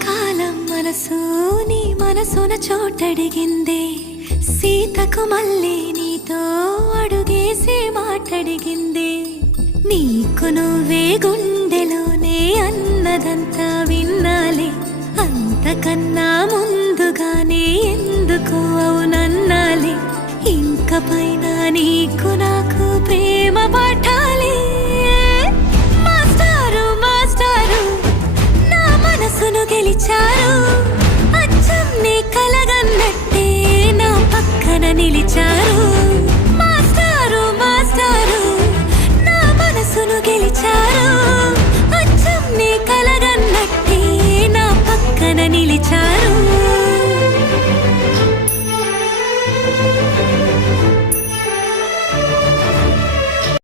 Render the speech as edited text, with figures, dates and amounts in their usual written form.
కాలం మనసు నీ మనసున చోటడిగిందే సీతకు మళ్ళీ నీతో అడుగేసి మాటడిగిందే నీకు నువ్వే గుండెలోనే అన్నదంతా విన్నాలే అంతకన్నా ముందుగానే ఎందుకు అవునన్నాలే ఇంక పైన నీకు నాకు ప్రేమ పాఠాలే మాస్టారు మాస్టారు నా మనసును గెలిచారు అచ్చం నీ కలగన్నట్టే నా పక్కన నిలిచారు